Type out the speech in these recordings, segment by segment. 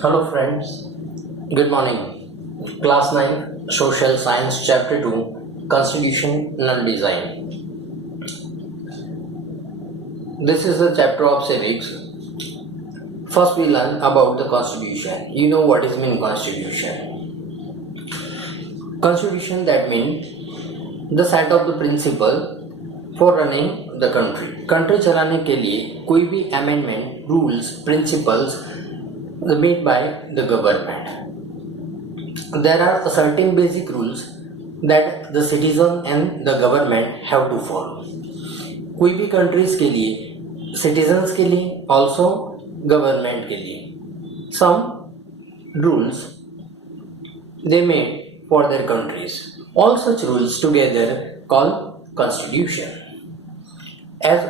Hello friends, good morning. Class 9 Social Science Chapter 2 Constitutional Design. This is the chapter of civics. First we learn about the constitution. You know what is mean constitution. Constitution that means the set of the principle for running the country. Country चलाने के लिए कोई भी amendment, rules, principles made by the government. There are certain basic rules that the citizen and the government have to follow. कोई भी countries के लिए, citizens के लिए, also government के लिए, some rules they made for their countries. All such rules together called constitution. As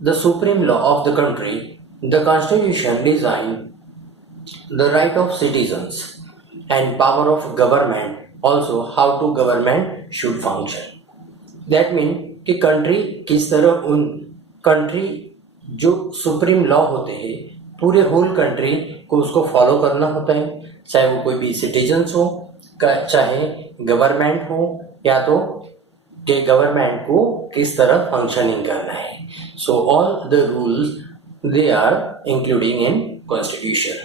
the supreme law of the country, the constitution designed the right of citizens and power of government, also how to government should function. That means कि country किस तरह उन country जो supreme law होते हैं पूरे whole country को उसको follow करना होता है, चाहे वो कोई भी citizens हो, चाहे government हो, या तो के government को किस तरह functioning करना है. So all the rules they are including in constitution.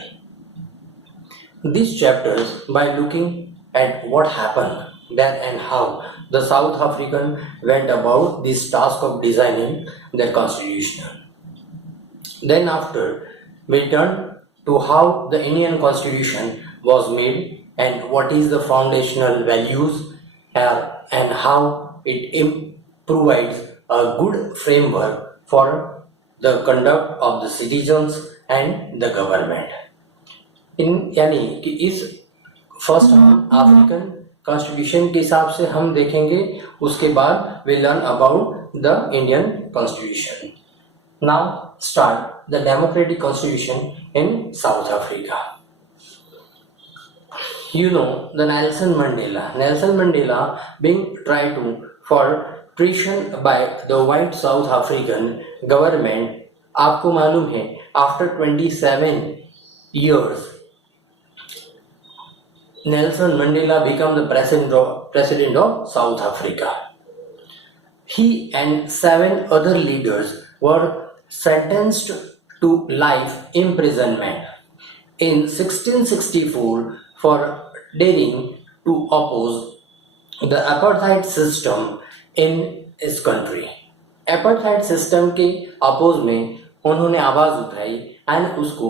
These chapters, by looking at what happened then and how the South African went about this task of designing their constitution. Then after, we turn to how the Indian constitution was made and what is the foundational values and how it provides a good framework for the conduct of the citizens and the government. यानी कि इस फर्स्ट हम African constitution के हिसाब से हम देखेंगे, उसके बाद we learn about the Indian constitution. Now start the democratic constitution in South Africa. You know the Nelson Mandela being tried to for treason by the white South African government. आपको मालूम है after 27 years Nelson Mandela became the president of South Africa. He and 7 other leaders were sentenced to life imprisonment in 1664 for daring to oppose the apartheid system in his country. Apartheid system के अपोज में उन्होंने आवाज उठाई एंड उसको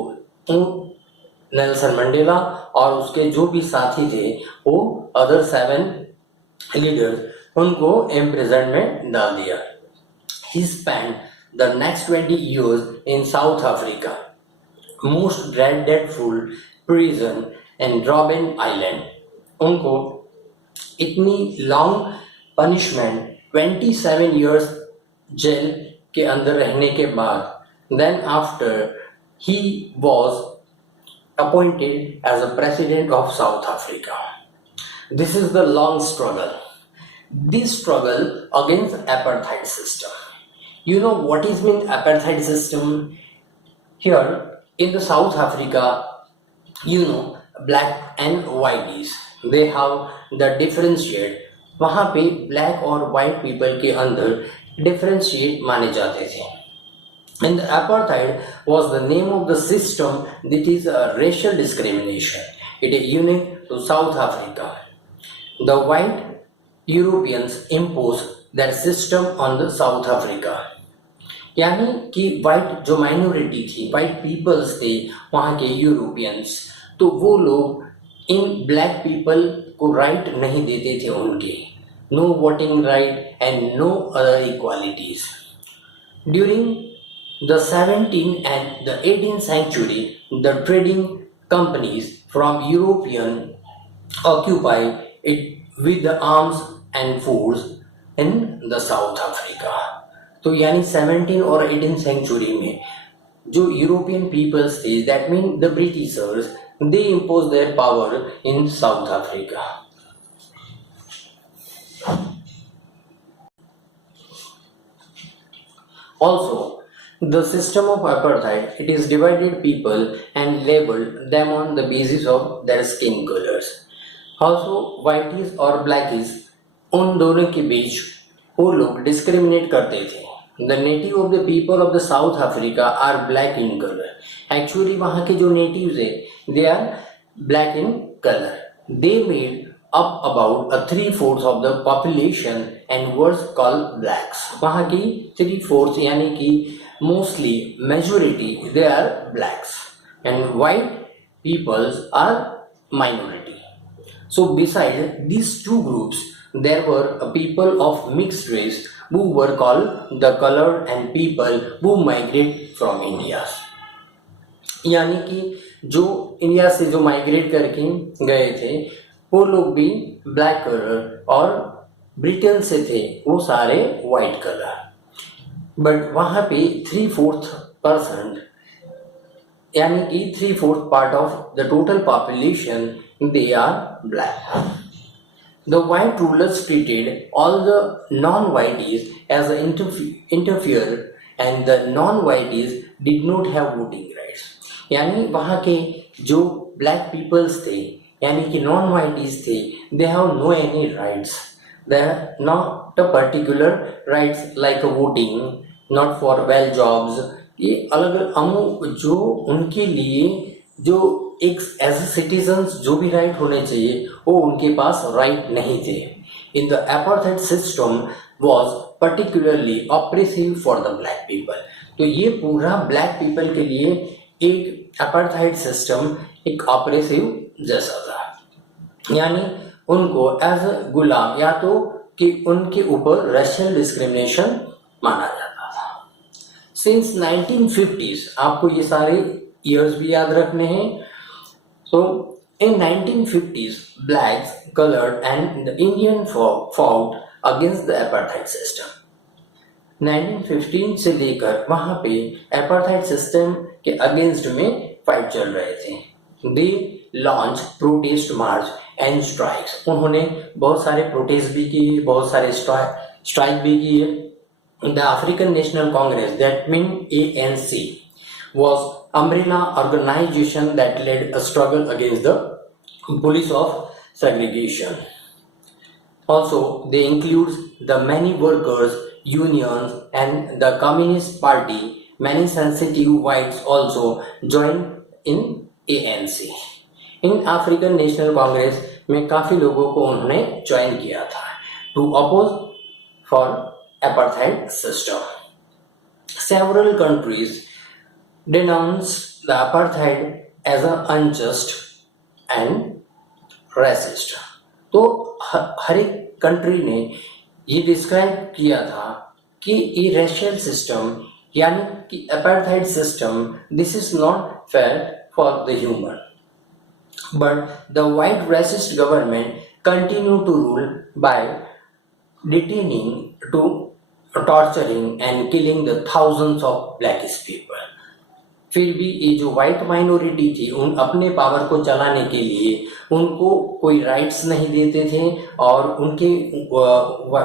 Nelson Mandela और उसके जो भी साथी थे वो अदर 7 लीडर्स उनको इम्प्रिजन में डाल दिया. He spent the next 20 years in South Africa, most dreadful prison in Robben Island. उनको इतनी लॉन्ग पनिशमेंट 27 years जेल के अंदर रहने के बाद then after he was appointed as a president of South Africa. This is the long struggle. This struggle against apartheid system. You know what is mean apartheid system? Here in the South Africa, you know black and whites they have the differentiate. वहाँ पे black और white people के अंदर differentiate माने जाते थे. And the apartheid was the name of the system that is a racial discrimination. It is unique to South Africa. The white Europeans imposed their system on the South Africa. यानी कि white जो minority थी, white peoples थे वहाँ के Europeans, तो वो लोग इन black people को right नहीं देते थे उनके. No voting right and no other equalities. During the 17th and the 18th century, the trading companies from European occupied it with the arms and force in the South Africa. तो यानी 17 और 18th century में जो European peoples थे, that means the Britishers, they imposed their power in South Africa. Also, The system of apartheid, it is divided people and labeled them on the basis of their skin colors. Also whiteys और blackies, उन दोनों के बीच वो लोग डिस्क्रिमिनेट करते थे. The native of the people of the South Africa are black in color. Actually वहाँ के जो natives है, they are black in color. They made up about a 3/4 of the population and was called blacks. वहाँ की 3/4 यानी कि mostly majority they are blacks and white peoples are minority. So besides these two groups, there were a people of mixed race who were called the colored and people who migrate from India. यानी कि जो इंडिया से जो माइग्रेट करके गए थे वो लोग भी ब्लैक कलर और ब्रिटेन से थे वो सारे वाइट कलर. बट वहाँ पे 3/4% यानी कि 3/4 part of the total population they are black. The white rulers treated all the non-whiteys as an interferer and the non-whiteys did not have voting rights. यानी वहाँ के जो black peoples थे यानी कि non-whiteys थे, they have no any rights. They are not a particular rights like voting, not for well jobs. ये अलग अलग जो उनके लिए जो एक एज सिटीजन्स जो भी राइट होने चाहिए वो उनके पास राइट नहीं थे. In the apartheid system was particularly oppressive for the black people. तो ये पूरा ब्लैक पीपल के लिए एक अपार्थाइड सिस्टम एक ऑप्रेसिव जैसा था. यानी उनको एज अ गुलाम या तो कि उनके ऊपर रेशियल डिस्क्रिमिनेशन माना जाता था. सिंस 1950s आपको ये सारे ईयर्स भी याद रखने हैं. So in 1950s, blacks, colored and the Indian fought against the apartheid system. 1915 से लेकर वहाँ पे apartheid system के against में फाइट चल रहे थे. They launched protest march and strikes. उन्होंने बहुत सारे प्रोटेस्ट भी किए, बहुत सारे स्ट्राइक भी किए. The African National Congress, that means ANC, was umbrella organization that led a struggle against the policy of segregation. Also, they include the many workers, unions and the Communist Party. Many sensitive whites also joined in ANC. In African National Congress में काफी लोगों को उन्होंने ज्वाइन किया था to oppose for apartheid system. Several countries denounced the apartheid as an unjust and racist. तो हर एक कंट्री ने ये डिस्क्राइब किया था कि ये रेशियल सिस्टम यानी कि apartheid system this is not fair for the human. But the white racist government continue to rule by detaining to torturing and killing the thousands of blackish people. फिर भी ये जो वाइट माइनॉरिटी थी उन अपने पावर को चलाने के लिए उनको कोई राइट्स नहीं देते थे और उनके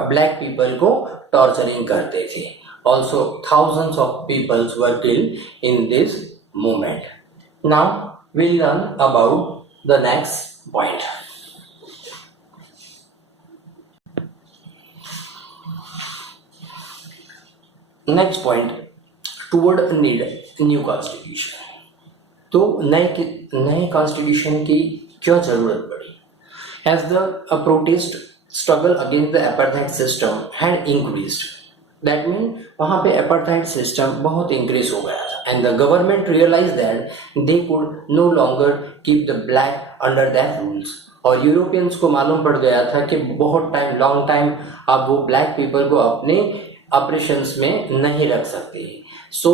ब्लैक पीपल को टॉर्चरिंग करते थे. Also thousands of peoples were killed in this movement. Now we'll learn about the next point. Next point, toward a need new constitution. तो नए कॉन्स्टिट्यूशन की क्यों जरूरत पड़ी? As the protest struggle against the apartheid system had increased, that means वहाँ पे apartheid system बहुत increase हो गया था. And the government realized that they could no longer keep the black under their rules. और यूरोपियंस को मालूम पड़ गया था कि बहुत टाइम लॉन्ग टाइम अब वो ब्लैक पीपल को अपने ऑपरेशंस में नहीं रख सकते. So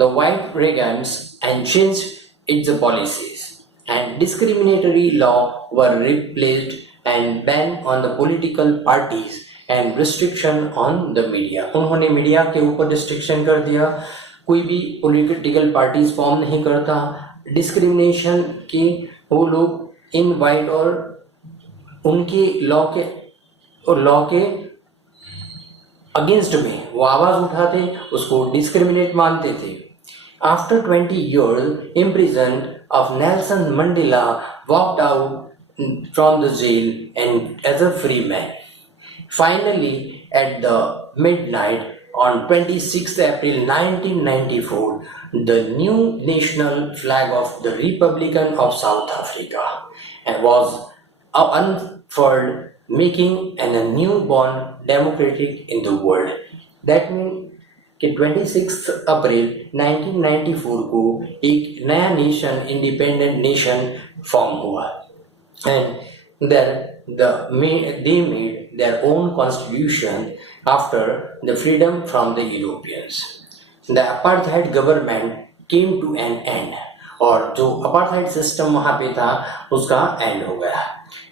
the white regimes and changed its policies and discriminatory law were replaced and ban on the political parties and restriction on the media. उन्होंने मीडिया के ऊपर रिस्ट्रिक्शन कर दिया. कोई भी पॉलिटिकल पार्टीज फॉर्म नहीं करता. डिस्क्रिमिनेशन की वो लोग इन वाइट और उनके लॉ के अगेंस्ट में वो आवाज उठाते, उसको डिस्क्रिमिनेट मानते थे. After 20 years imprisoned of Nelson Mandela walked out from the jail and as a free man. Finally, at the midnight on 26th April 1994, the new national flag of the Republic of South Africa was unfurled, making a newborn democratic in the world. That means कि 26 अप्रैल 1994 को एक नया nation, independent nation form हुआ. And they made their own constitution after the freedom from the Europeans. The apartheid government came to an end, और जो apartheid system वहाँ पे था उसका end हो गया,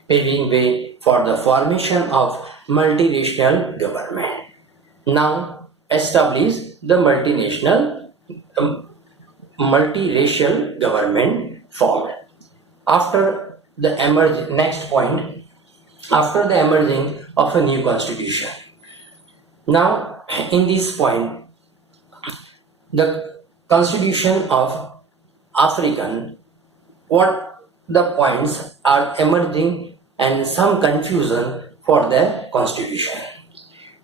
paving way for the formation of multiracial government. Now establish the multiracial government formed. After the next point, after the emerging of a new constitution. Now in this point, the constitution of African, what the points are emerging and some confusion for their constitution.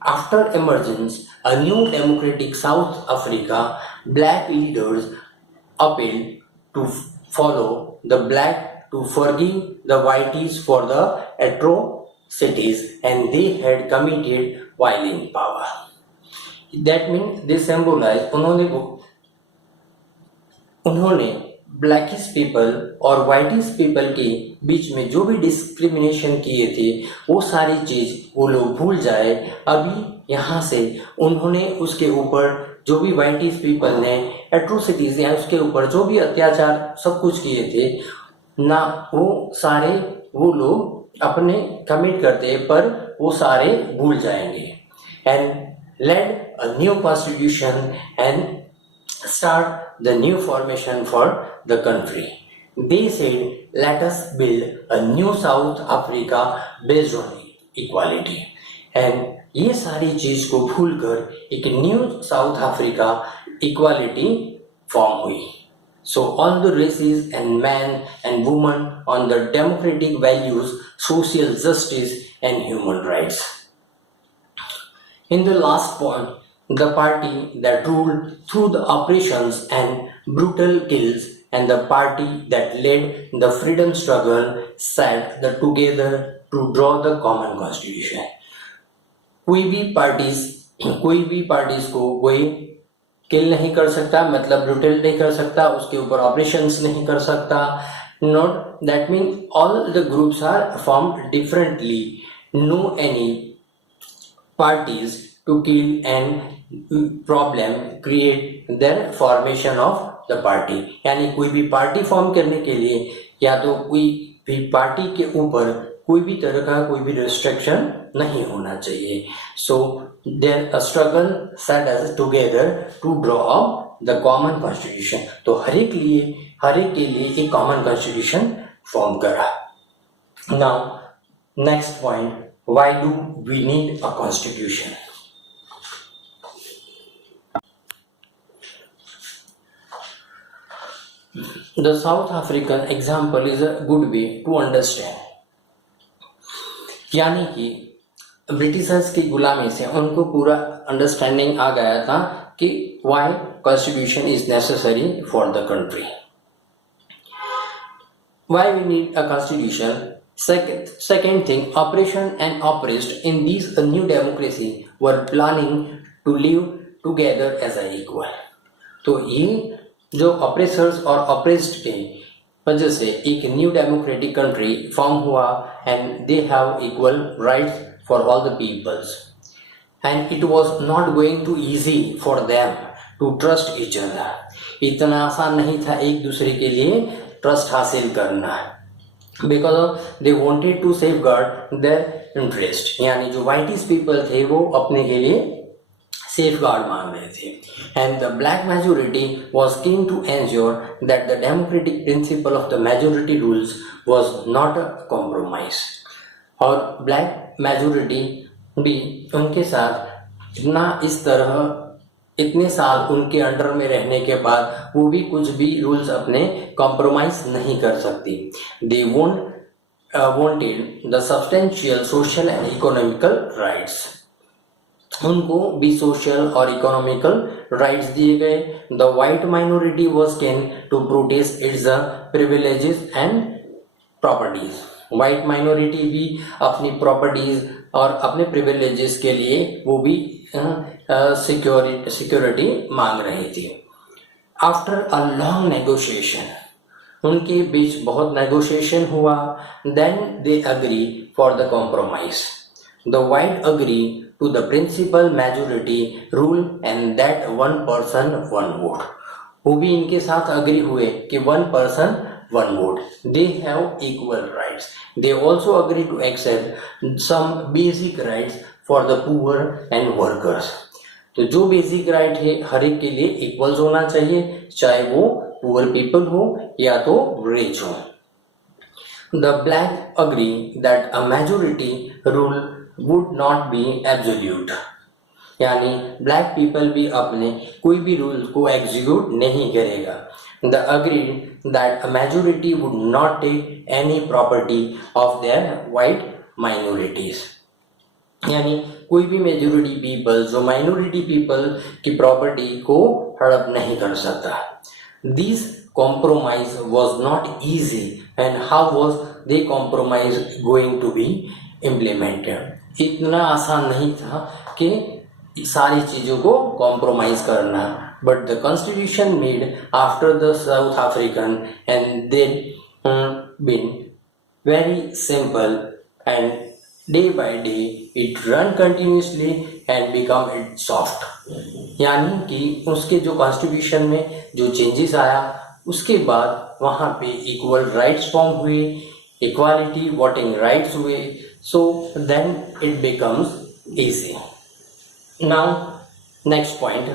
After emergence, a new democratic South Africa, black leaders appealed to follow the black to forgive the whiteys for the atrocities and they had committed violent power. That means they symbolize उन्होंने blackish people और whitish people के बीच में जो भी डिस्क्रिमिनेशन किए थे वो सारी चीज वो लोग भूल जाए. अभी यहाँ से उन्होंने उसके ऊपर जो भी वाइटिश पीपल ने एट्रोसिटीज या उसके ऊपर जो भी अत्याचार सब कुछ किए थे ना, वो सारे वो लोग अपने कमिट करते पर वो सारे भूल जाएंगे. And led a new constitution and start the new formation for the country. They said, let us build a new South Africa based on equality. And ये सारी चीज को भूलकर एक new south Africa equality form हुई. So all the races and man and woman on the democratic values, social justice and human rights. In the last point, the party that ruled through the oppressions and brutal kills and the party that led the freedom struggle sat together to draw the common constitution. कोई भी पार्टीज को कोई किल नहीं कर सकता, मतलब ब्रूटल नहीं कर सकता, उसके ऊपर ऑपरेशंस नहीं कर सकता. Not that mean all the groups are formed differently. No any parties to kill and problem create their formation of the party. यानी कोई भी पार्टी फॉर्म करने के लिए या तो कोई भी पार्टी के ऊपर कोई भी तरह का कोई भी रिस्ट्रिक्शन नहीं होना चाहिए. So there a struggle set us together to draw up the common constitution. तो हर एक के लिए एक कॉमन कॉन्स्टिट्यूशन फॉर्म करा. Now next point, why do we need a constitution? The South African example is a good way to understand. यानी कि ब्रिटिशर्स की गुलामी से उनको पूरा अंडरस्टैंडिंग आ गया था कि why constitution is necessary for the country. Why we need a constitution? Second thing, oppression and oppressed in these new democracy were planning to live together as an equal. तो ये जो ऑपरेसर्स और ऑपरेस्ड के वजह से एक न्यू डेमोक्रेटिक कंट्री फॉर्म हुआ and they have equal rights for all the peoples. And it was not going to easy for them to trust each other. इतना आसान नहीं था एक दूसरे के लिए ट्रस्ट हासिल करना, because they wanted to safeguard their interest. यानी जो वाइटिश पीपल थे वो अपने के लिए सेफ गार्ड मांग रहे थे. And the black majority was keen to ensure that the democratic principle of the majority rules was not a compromise. और ब्लैक मेजोरिटी भी उनके साथ इस तरह इतने साल उनके अंडर में रहने के बाद वो भी कुछ भी रूल्स अपने कॉम्प्रोमाइज नहीं कर सकती। They wanted the substantial social and economical rights. उनको भी सोशल और इकोनॉमिकल राइट्स दिए गए। The white minority was keen to protest its privileges and properties. White minority भी अपनी प्रॉपर्टीज और अपने प्रिविलेजेस के लिए वो भी सिक्योरिटी मांग रही थी। आफ्टर अ लॉन्ग नेगोशिएशन, उनके बीच बहुत नेगोशिएशन हुआ। Then they agree for the compromise. The white agree to the principle majority rule and that one person one vote. वो भी इनके साथ अग्री हुए कि one person one vote. They have equal rights. They also agree to accept some basic rights for the poor and workers. तो जो basic right है हर एक के लिए इक्वल्स होना चाहिए, चाहे वो पुअर पीपल हो या तो रिच हो। The black agree that a majority rule would not be absolute. यानी ब्लैक पीपल भी अपने कोई भी रूल को एग्जीक्यूट नहीं करेगा। The agree that a majority would not take any property of their white minorities. यानी कोई भी मेजोरिटी पीपल जो माइनॉरिटी पीपल की प्रॉपर्टी को हड़प नहीं कर सकता। This compromise was not easy and how was they compromise going to be implemented. इतना आसान नहीं था कि सारी चीज़ों को कॉम्प्रोमाइज करना। But the constitution made after the South African and then been very simple and day by day it run continuously and become it soft. यानी कि उसके जो कॉन्स्टिट्यूशन में जो चेंजेस आया उसके बाद वहाँ पे इक्वल राइट्स फॉर्म हुए, इक्वालिटी वोटिंग राइट्स हुए। So then it becomes easy. Now next point,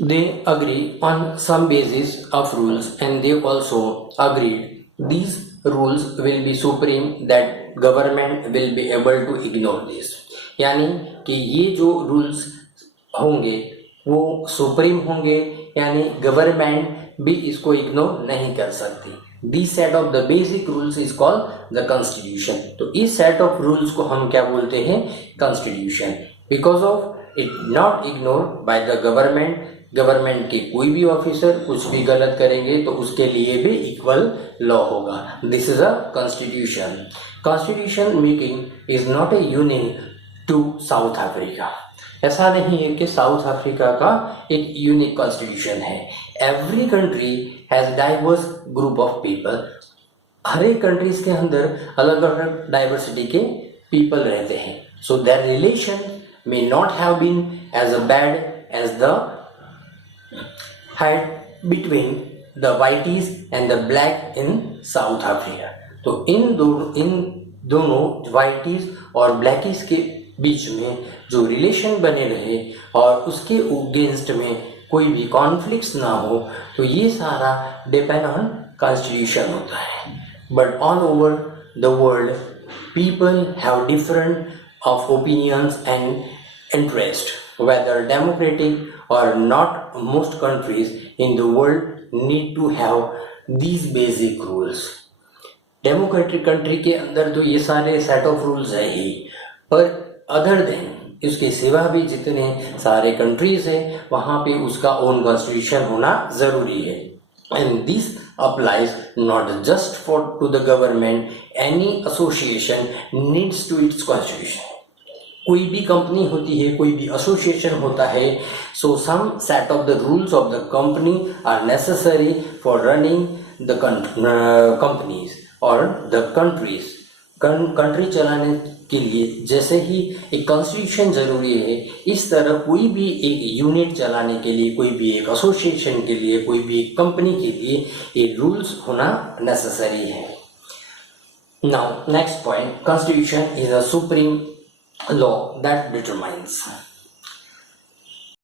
they agree on some basis of rules and they also agreed these rules will be supreme, that government will be able to ignore this। यानी कि ये जो रूल्स होंगे वो सुप्रीम होंगे, यानी गवर्नमेंट भी इसको इग्नोर नहीं कर सकती। This set of the basic rules is called the constitution. तो इस सेट ऑफ रूल्स को हम क्या बोलते हैं? Constitution. Because of it not ignore by the government. Government के कोई भी ऑफिसर कुछ भी गलत करेंगे तो उसके लिए भी इक्वल लॉ होगा। This is a constitution. Constitution making is not a union to South Africa. ऐसा नहीं है कि साउथ अफ्रीका का एक यूनिक कॉन्स्टिट्यूशन है। Every country has diverse group of people. हर एक कंट्रीज के अंदर अलग अलग डाइवर्सिटी के पीपल रहते हैं। So their relation may not have been as bad as the had between the whites and the black in South Africa. तो इन दोनों वाइटीज और ब्लैकिस के बीच में जो रिलेशन बने रहे और उसके अगेंस्ट में कोई भी कॉन्फ्लिक्ट्स ना हो, तो ये सारा डिपेंड ऑन कॉन्स्टिट्यूशन होता है। But all over the world people have different of opinions and interest, whether democratic or not. Most countries in the world need to have these basic rules. Democratic country के अंदर तो ये सारे set of rules है ही, पर other than इसके सिवा भी जितने सारे कंट्रीज हैं वहाँ पे उसका ओन कॉन्स्टिट्यूशन होना ज़रूरी है। And this applies not just for to the government, any association needs to its constitution. कोई भी कंपनी होती है, कोई भी एसोसिएशन होता है, so some set of the rules of the company are necessary for running the companies और the countries. Country चलाने के लिए जैसे ही एक कॉन्स्टिट्यूशन जरूरी है, इस तरह कोई भी एक यूनिट चलाने के लिए, कोई भी एक एसोसिएशन के लिए, कोई भी एक कंपनी के लिए एक रूल्स होना नेसेसरी है। Now next point, constitution is a supreme law that determines